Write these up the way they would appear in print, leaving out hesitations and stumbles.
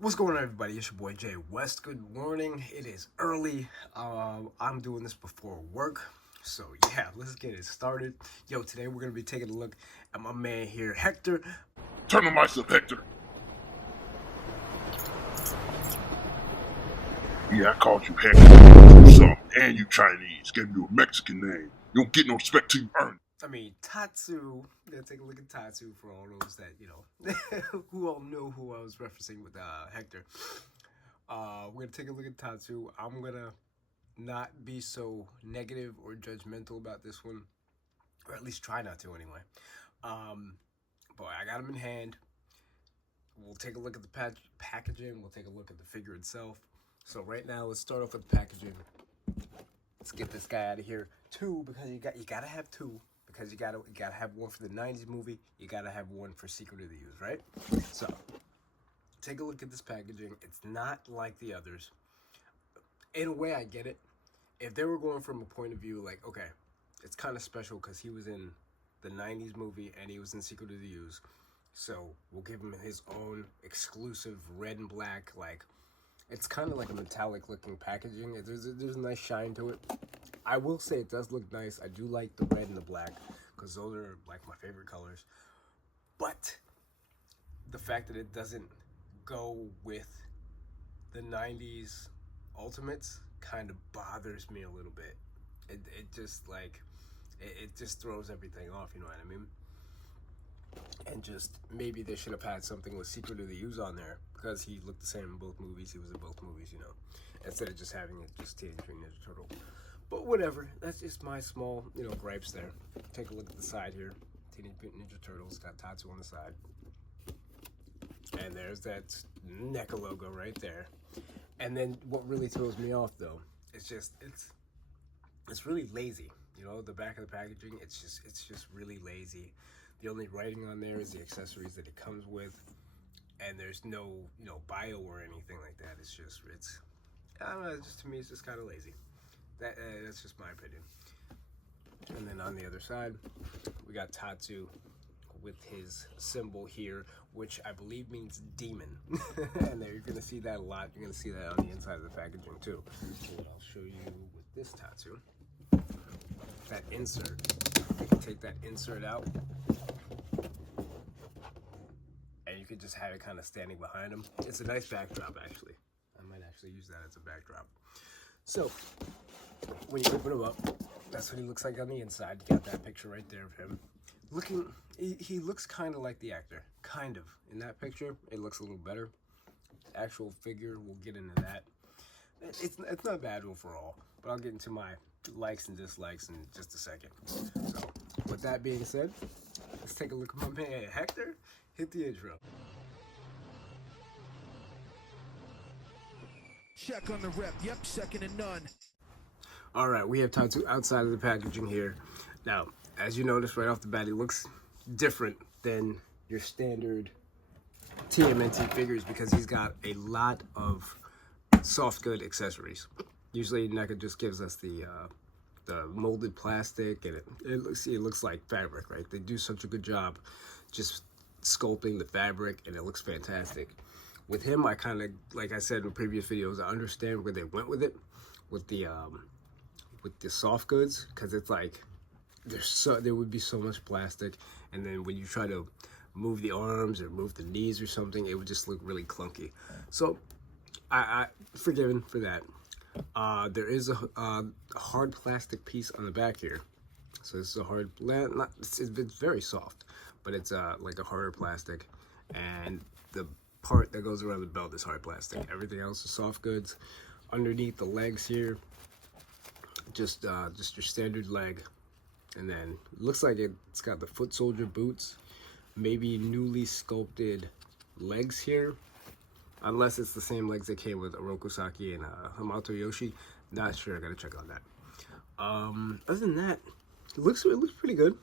What's going on, everybody? It's your boy Jay West. Good morning. It is early. I'm doing this before work, so yeah, let's get it started. Yo, today we're gonna be taking a look at my man here, Hector. Turn the mics up, Hector. Yeah, I called you Hector. You some, and you Chinese. Gave you a Mexican name. You don't get no respect till you earn it. I mean, Tatsu. Yeah, take a look at Tatsu for all those that who all know who I was referencing with Hector. We're gonna take a look at Tatsu. I'm gonna not be so negative or judgmental about this one, or at least try not to anyway. But I got him in hand. We'll take a look at the packaging. We'll take a look at the figure itself. So right now, let's start off with the packaging. Let's get this guy out of here. Two, because you gotta have two, because you gotta have one for the '90s movie. You gotta have one for Secret of the Use, right? So take a look at this packaging. It's not like the others. In a way, I get it. If they were going from a point of view like, okay, it's kind of special because he was in the '90s movie and he was in Secret of the Use, so we'll give him his own exclusive red and black, like, it's kind of like a metallic looking packaging. There's a nice shine to it. I will say it does look nice. I do like the red and the black because those are like my favorite colors. But the fact that it doesn't go with the '90s Ultimates kind of bothers me a little bit. It just like, it just throws everything off, you know what I mean? And just maybe they should have had something with Secret of the Use on there because he looked the same in both movies. He was in both movies, you know, instead of just having it just Teenage Mutant Ninja Turtle. But whatever, that's just my small, gripes there. Take a look at the side here. Teenage Mutant Ninja Turtles got Tatsu on the side, and there's that Neca logo right there. And then what really throws me off though, it's really lazy. The back of the packaging, it's just really lazy. The only writing on there is the accessories that it comes with, and there's no, bio or anything like that. I don't know, to me, it's just kind of lazy. That's just my opinion. And then on the other side, we got Tatsu with his symbol here, which I believe means demon. And there, you're gonna see that a lot. You're gonna see that on the inside of the packaging too. So what I'll show you with this Tatsu, that insert, you can take that insert out, and you could just have it kind of standing behind him. It's a nice backdrop, actually. I might actually use that as a backdrop. So when you open him up, that's what he looks like on the inside. You got that picture right there of him. He looks kind of like the actor, kind of. In that picture, it looks a little better. The actual figure, we'll get into that. It's not bad overall, but I'll get into my likes and dislikes in just a second. So, with that being said, let's take a look at my man Hector. Hit the intro. Check on the rep. Yep, second and none. All right, we have Tatsu outside of the packaging here. Now, as you notice right off the bat, he looks different than your standard Tmnt figures because he's got a lot of soft good accessories. Usually Neca just gives us the molded plastic, and it looks like fabric, right? They do such a good job just sculpting the fabric, and it looks fantastic. With him, I kind of, like I said in previous videos, I understand where they went with it, with the soft goods, because it's like there would be so much plastic, and then when you try to move the arms or move the knees or something, it would just look really clunky. So I forgiven for that. There is a hard plastic piece on the back here. So this is a hard, it's very soft, but it's like a harder plastic, and the part that goes around the belt is hard plastic. Everything else is soft goods. Underneath the legs here, just your standard leg, and then it looks like it's got the foot soldier boots, maybe newly sculpted legs here, unless it's the same legs that came with Oroku Saki and Hamato Yoshi. Not sure, I gotta check on that. Other than that, it looks pretty good.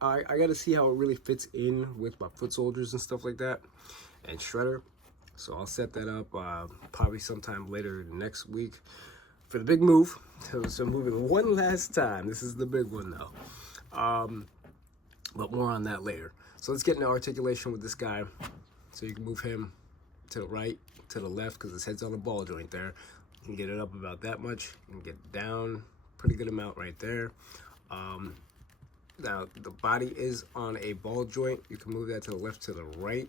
I gotta see how it really fits in with my foot soldiers and stuff like that, and Shredder. So I'll set that up probably sometime later next week for the big move. So moving one last time. This is the big one though. But more on that later. So let's get into articulation with this guy. So you can move him to the right, to the left, because his head's on the ball joint there. You can get it up about that much. You can get it down pretty good amount right there. Now the body is on a ball joint. You can move that to the left, to the right.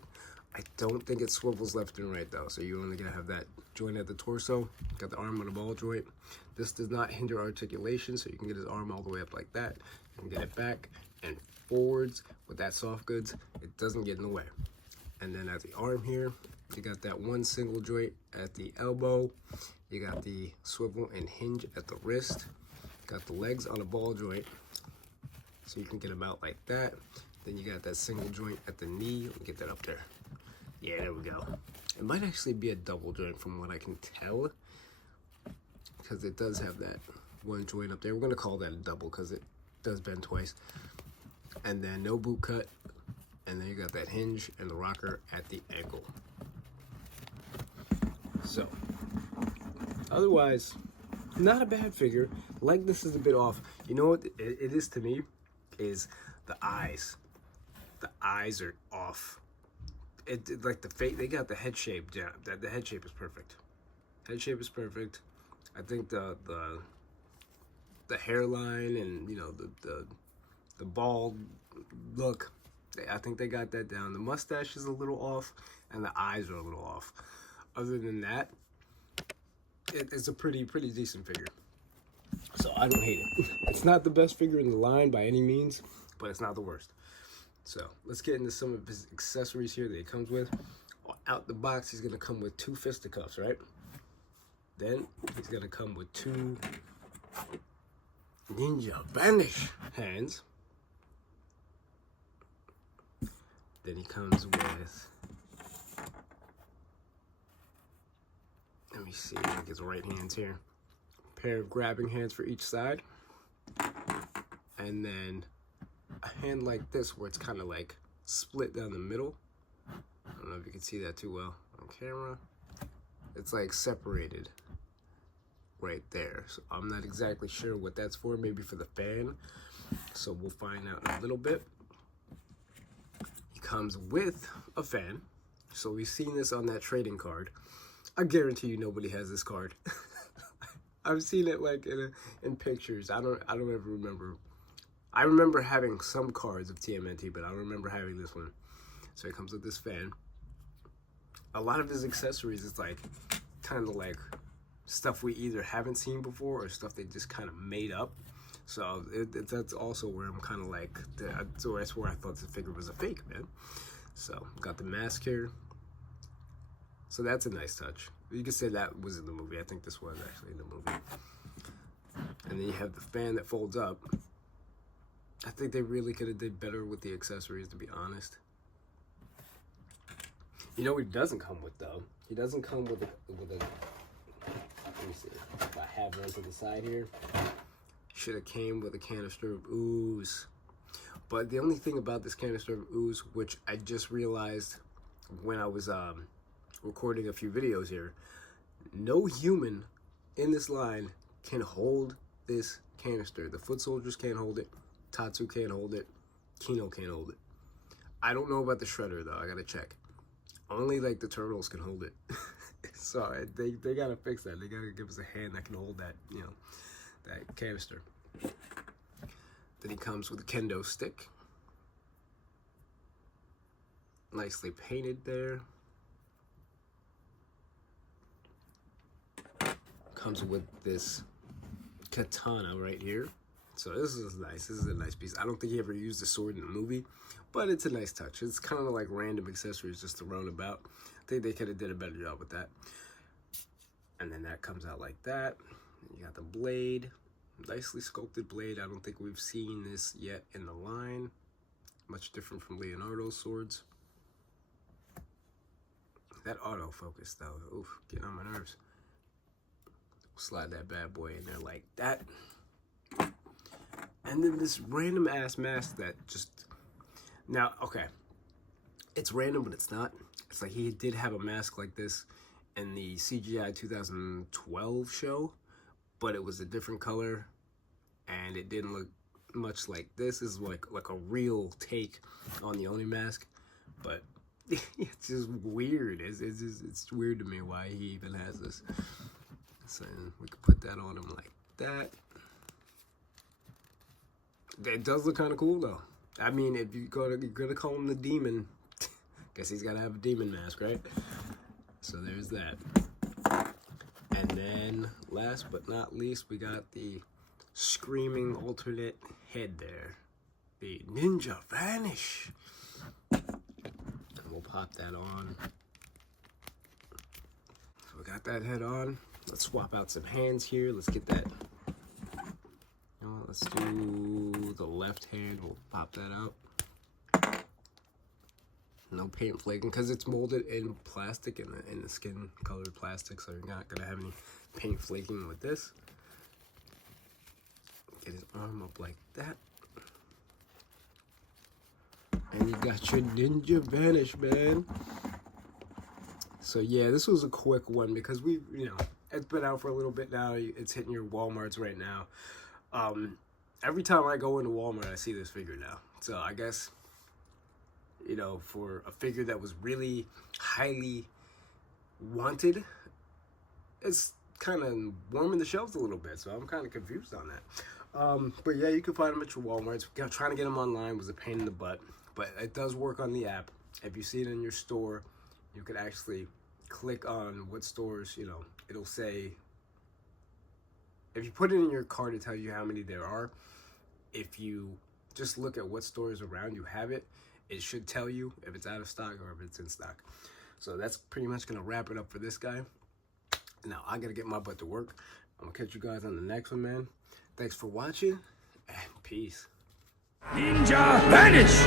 I don't think it swivels left and right though, so you're only gonna have that joint at the torso. Got the arm on the ball joint. This does not hinder articulation, so you can get his arm all the way up like that. You can get it back and forwards with that soft goods. It doesn't get in the way. And then at the arm here, you got that one single joint at the elbow. You got the swivel and hinge at the wrist. Got the legs on a ball joint, so you can get them out like that. Then you got that single joint at the knee. Let me get that up there. Yeah, there we go. It might actually be a double joint from what I can tell, because it does have that one joint up there. We're gonna call that a double because it does bend twice. And then no boot cut. And then you got that hinge and the rocker at the ankle. So, otherwise, not a bad figure. Like, this is a bit off. You know what it is to me? Is the eyes. The eyes are off. Like the face, they got the head shape down. The head shape is perfect. Head shape is perfect. I think the hairline and, you know, the bald look, I think they got that down. The mustache is a little off, and the eyes are a little off. Other than that, it's a pretty decent figure. So I don't hate it. It's not the best figure in the line by any means, but it's not the worst. So let's get into some of his accessories here that he comes with. Out the box, he's gonna come with 2 fisticuffs, right? Then he's gonna come with 2 Ninja Vanish hands. Then he comes with, let me see, like his right hands here. Pair of grabbing hands for each side. And then a hand like this where it's kind of like split down the middle. I don't know if you can see that too well on camera. It's like separated right there. So I'm not exactly sure what that's for, maybe for the fan. So we'll find out in a little bit. He comes with a fan. So we've seen this on that trading card. I guarantee you nobody has this card. I've seen it like in pictures. I don't ever remember. I remember having some cards of TMNT, but I don't remember having this one. So it comes with this fan. A lot of his accessories is like kind of like stuff we either haven't seen before or stuff they just kind of made up. So that's also where I'm kind of like, so that's where I thought the figure was a fake, man. So got the mask here. So that's a nice touch. You could say that was in the movie. I think this was actually in the movie. And then you have the fan that folds up. I think they really could have did better with the accessories, to be honest. You know what he doesn't come with, though? He doesn't come with a let me see. If I have one to the side here. Should have came with a canister of ooze. But the only thing about this canister of ooze, which I just realized when I was recording a few videos here, no human in this line can hold this canister. The foot soldiers can't hold it. Tatsu can't hold it. Kino can't hold it. I don't know about the shredder though. I gotta check. Only like the turtles can hold it. So they gotta fix that. They gotta give us a hand that can hold that, you know, that canister. Then he comes with a kendo stick. Nicely painted there. Comes with this katana right here. So this is nice. This is a nice piece. I don't think he ever used a sword in the movie, but it's a nice touch. It's kind of like random accessories just thrown about. I think they could have did a better job with that. And then that comes out like that. You got the blade. Nicely sculpted blade. I don't think we've seen this yet in the line. Much different from Leonardo's swords. That autofocus though, oof, getting on my nerves. Slide that bad boy in there like that. And then this random ass mask that just, now, okay, it's random, but it's not. It's like he did have a mask like this in the CGI 2012 show, but it was a different color, and it didn't look much like this. This is like a real take on the Oni mask, but it's just weird. It's weird to me why he even has this. So we could put that on him like that. It does look kind of cool though. I mean, if you're gonna call him the demon, guess he's gotta have a demon mask, right? So there's that. And then, last but not least, we got the screaming alternate head there. The Ninja Vanish. And we'll pop that on. So we got that head on. Let's swap out some hands here. Let's get that. You know, let's do the left hand. We'll pop that out. No paint flaking because it's molded in plastic, in the skin colored plastic, so you're not gonna have any paint flaking with this. Get his arm up like that, and you got your Ninja Vanish, man. So yeah, this was a quick one because it's been out for a little bit now. It's hitting your Walmarts right now. Every time I go into Walmart, I see this figure now. So I guess, for a figure that was really highly wanted, it's kind of warming the shelves a little bit, so I'm kind of confused on that. But yeah, you can find them at your Walmarts. Trying to get them online was a pain in the butt, but it does work on the app. If you see it in your store, you could actually click on what stores, it'll say, if you put it in your cart, it tells you how many there are. If you just look at what stores around you have it, it should tell you if it's out of stock or if it's in stock. So that's pretty much going to wrap it up for this guy. Now, I got to get my butt to work. I'm going to catch you guys on the next one, man. Thanks for watching, and peace. Ninja Vanish!